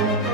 Música